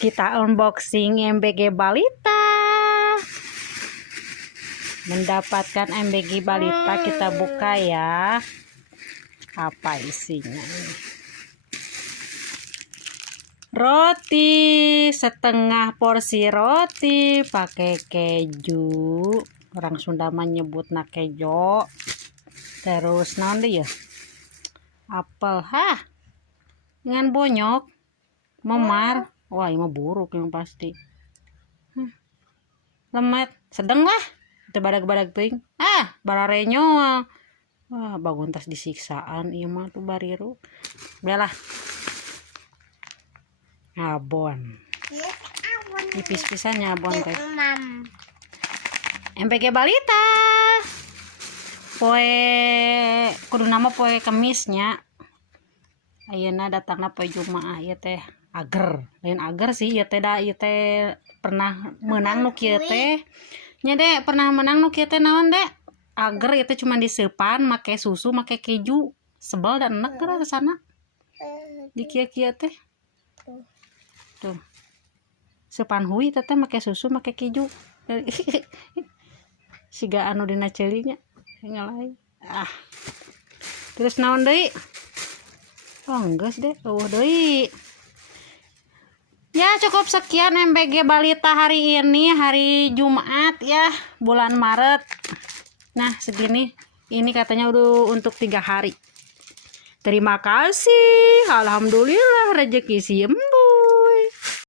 Kita unboxing MBG Balita. Mendapatkan MBG Balita, kita buka ya. Apa isinya ini? Roti, setengah porsi roti pakai keju. Orang Sunda menyebutnya kejo. Terus nanti ya apel, dengan bonyok, memar. Wah, ini mah buruk yang pasti. Lemet, sedang lah. Itu badag-badag ting. Bararenyo. Wah, bangun tas disiksaan. Iya mah tuh bariru. Belah. Abon. Tipis-pisannya abon teh. MPG Balita. Poe kudu nama poe Kemisnya. Ayeuna datangna poe Jumaah ieu teh ager. Lain ager sih ieu teh ieu teh pernah menang nu kieu teh. Nya Dek, pernah menang nu kieu teh naon Dek? Ager ieu teh cuma diseupan make susu, make keju. Sebel dan enak geura kesana. Di kieu-kieu teh. Tuh. Seupan huy teh make susu, make keju. Siga anu dina ceulingnya. Ngalain. Terus naon deui? Geus deh, deui. Ya, cukup sekian MBG Balita hari ini, hari Jumat ya, bulan Maret. Nah, segini. Ini katanya udah untuk 3 hari. Terima kasih. Alhamdulillah rezeki si embu.